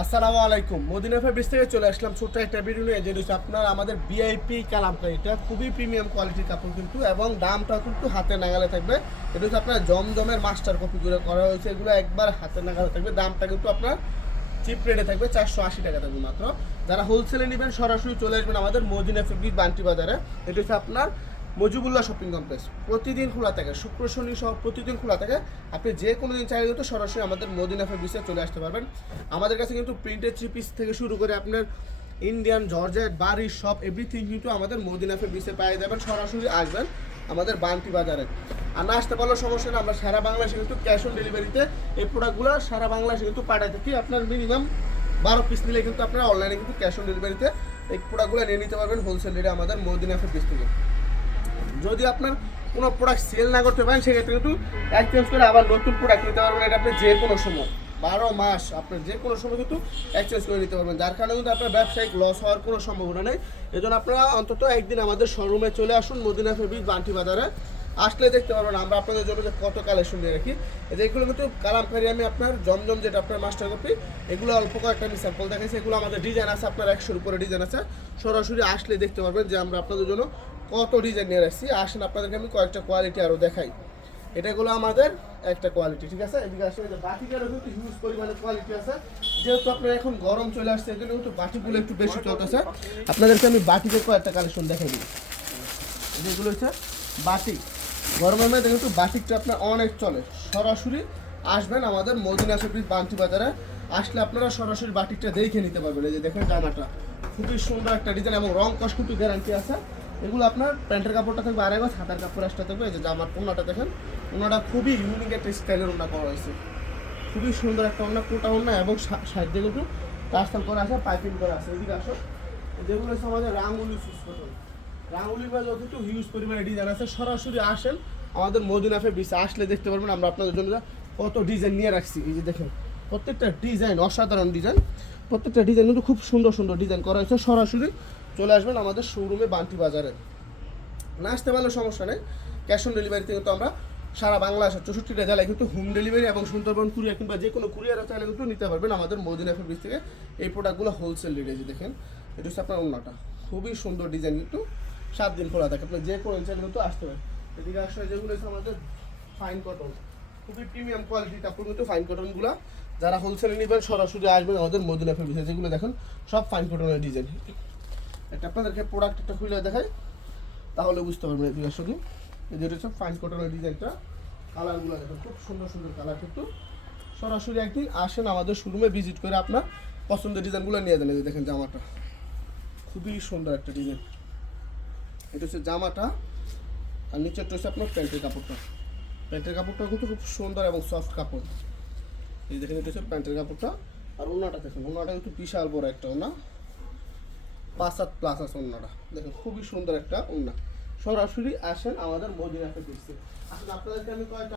আসসালামু আলাইকুম। Medina fabrics থেকে চলে আসলাম ছোট্ট একটা ভিডিও নিয়ে, যেটা হচ্ছে আপনার আমাদের ভিআইপি কালামকারী। এটা খুবই প্রিমিয়াম কোয়ালিটির কাপড় কিন্তু, এবং দামটা কিন্তু হাতে নাগালে থাকবে। এটা হচ্ছে আপনার জমজমের মাস্টার কপিগুলো করা হয়েছে, এগুলো একবার হাতে নাগালে থাকবে। দামটা কিন্তু আপনার চিপ রেটে থাকবে, 480 টাকা থাকবে মাত্র। যারা হোলসেলে নেবেন সরাসরি চলে আসবেন আমাদের মদিনা ফেব্রিক বান্টি বাজারে। এটা হচ্ছে আপনার মজিবুল্লাহ শপিং কমপ্লেক্স। প্রতিদিন খোলা থাকে, শুক্র শনি সব প্রতিদিন খোলা থাকে। আপনি যে কোনো দিন চাইলে কিন্তু সরাসরি আমাদের মদিনা ফেব্রিক্সে চলে আসতে পারবেন। আমাদের কাছে কিন্তু প্রিন্টেড থ্রি পিস থেকে শুরু করে আপনার ইন্ডিয়ান জর্জেট বাড়ির সব এভরিথিং কিন্তু আমাদের মদিনা ফেব্রিক্সে পেয়ে যাবেন। সরাসরি আসবেন আমাদের বান্টি বাজারে। আর না আসতে পারলেও সমস্যা না, আমরা সারা বাংলাদেশে কিন্তু ক্যাশ অন ডেলিভারিতে এই প্রোডাক্টগুলো সারা বাংলাদেশে কিন্তু পাঠাই থাকি। আপনার মিনিমাম 12 পিস নিলে কিন্তু আপনারা অনলাইনে কিন্তু ক্যাশ অন ডেলিভারিতে এই প্রোডাক্টগুলো নিয়ে নিতে পারবেন হোলসেল রেটে আমাদের মদিনা ফেব্রিক্স থেকে। যদি আপনার কোনো প্রোডাক্ট সেল না করতে পারেন, সেক্ষেত্রে কিন্তু এক্সচেঞ্জ করে আবার নতুন প্রোডাক্ট নিতে পারবেন। এটা আপনি যে কোনো সময় 12 মাস আপনার যে কোনো সময় কিন্তু এক্সচেঞ্জ করে নিতে পারবেন, যার কারণে কিন্তু আপনার ব্যবসায়িক লস হওয়ার কোনো সম্ভাবনা নেই। এই জন্য আপনারা অন্তত একদিন আমাদের শোরুমে চলে আসুন মদিনা ফেব্রিক বান্টি বাজারে। আসলে দেখতে পারবেন আমরা আপনাদের জন্য যে কত কালেকশন দিয়ে রাখি। যেগুলো কিন্তু কালামকারী আমি আপনার জমজম যেটা আপনার মাস্টার কপি, এগুলো অল্প কয়েকটা আমি স্যাম্পল দেখাইছি। এগুলো আমাদের ডিজাইন আছে, আপনার 100-এর উপরে ডিজাইন আছে। সরাসরি আসলে দেখতে পারবেন যে আমরা আপনাদের জন্য কত ডিজাইন নিয়ে রাখছি। আসেন আপনাদেরকে আমি কয়েকটা কোয়ালিটি আরও দেখাই। এটাগুলো আমাদের একটা কোয়ালিটি, ঠিক আছে। এদিকে আসলে বাটিকেরও কিন্তু হিউজ পরিমাণে কোয়ালিটি আছে। যেহেতু আপনার এখন গরম চলে আসছে, এই জন্য কিন্তু বাটিগুলো একটু বেশি চলতেছে। আপনাদেরকে আমি বাটিকের কয়েকটা কালেকশন দেখাই দিই। যেগুলো হচ্ছে বাটিক, গরমের মধ্যে কিন্তু বাটিকটা আপনার অনেক চলে। সরাসরি আসবেন আমাদের মদিনা ফেব্রিক বান্টি বাজারে। আসলে আপনারা সরাসরি বাটিকটা দেখে নিতে পারবেন। এই যে দেখেন জামাটা খুবই সুন্দর একটা ডিজাইন, এবং রং কস কিন্তু গ্যারান্টি আছে। এগুলো আপনার প্যান্টের কাপড়টা থাকবে আড়াই গজ, হাতার কাপড় আসতে থাকবে। এই যে জামার ওড়নাটা দেখেন, ওড়নাটা খুবই ইউনিক একটা স্টাইলের ওড়না করা হয়েছে। খুবই সুন্দর একটা ওড়না, কোটা ওড়না, এবং সাইড দিয়ে কিন্তু টার্সাল করা আছে, পাইপিং করা আছে। এদিকে আসো, যেগুলো হচ্ছে আমাদের রাঙ্গুলি সুস কটন। রাঙ্গুলির বাজারও কিন্তু হিউজ পরিমাণে ডিজাইন আছে। সরাসরি আসেন আমাদের মদিনা ফেব্রিক্সে, আসলে দেখতে পারবেন আমরা আপনাদের জন্য কত ডিজাইন নিয়ে রাখছি। এই যে দেখেন প্রত্যেকটা ডিজাইন অসাধারণ ডিজাইন, প্রত্যেকটা ডিজাইন কিন্তু খুব সুন্দর সুন্দর ডিজাইন করা হয়েছে। সরাসরি চলে আসবেন আমাদের শোরুমে বান্টি বাজারে। না আসতে পারলে সমস্যা নেই, ক্যাশ অন ডেলিভারিতে কিন্তু আমরা সারা বাংলাদেশের 64টা জেলায় কিন্তু হোম ডেলিভারি এবং সুন্দরবন কুরিয়ার কিংবা যে কোনো কুরিয়ার চাইলে কিন্তু নিতে পারবেন আমাদের মদিনা ফেব্রিক্স থেকে এই প্রোডাক্টগুলো হোলসেল রেটে। দেখেন এটা হচ্ছে আপনার ওড়নাটা, খুবই সুন্দর ডিজাইন, কিন্তু 7 দিন খোলা থাকে। আপনি যে কোনো চাইলে কিন্তু আসতে পারেন। এদিকে আসলে যেগুলো হচ্ছে আমাদের ফাইন কটন, খুবই প্রিমিয়াম কোয়ালিটির কাপড় কিন্তু ফাইন কটনগুলো। যারা হোলসেলে নেবেন সরাসরি আসবেন আমাদের মদিনা ফেব্রিক্সে। যেগুলো দেখেন সব ফাইন কটনের ডিজাইন। একটা আপনাদেরকে প্রোডাক্ট একটা খুলে দেখাই, তাহলে বুঝতে পারবেন। এদিকে শুধু যেটা হচ্ছে ফাইন কটনের ডিজাইনটা, কালারগুলো দেখেন খুব সুন্দর সুন্দর কালার। কিন্তু সরাসরি একদিন আসেন আমাদের শোরুমে ভিজিট করে আপনার পছন্দের ডিজাইনগুলো নিয়ে দেন। এই দেখেন জামাটা খুবই সুন্দর একটা ডিজাইন। এটা হচ্ছে জামাটা, আর নিচেরটা হচ্ছে আপনার প্যান্টের কাপড়টা। প্যান্টের কাপড়টা কিন্তু খুব সুন্দর এবং সফট কাপড়। এই দেখেন এটা হচ্ছে প্যান্টের কাপড়টা। আর ওনাটা দেখেন, ওনাটা কিন্তু বিশাল বড় একটা ওনা, 5-7 প্লাস আছে ওনাটা। দেখেন খুবই সুন্দর একটা ওনা। সরাসরি আসেন আমাদের মদিনা ফেব্রিক্সে। আসলে আপনাদেরকে আমি কয়েকটা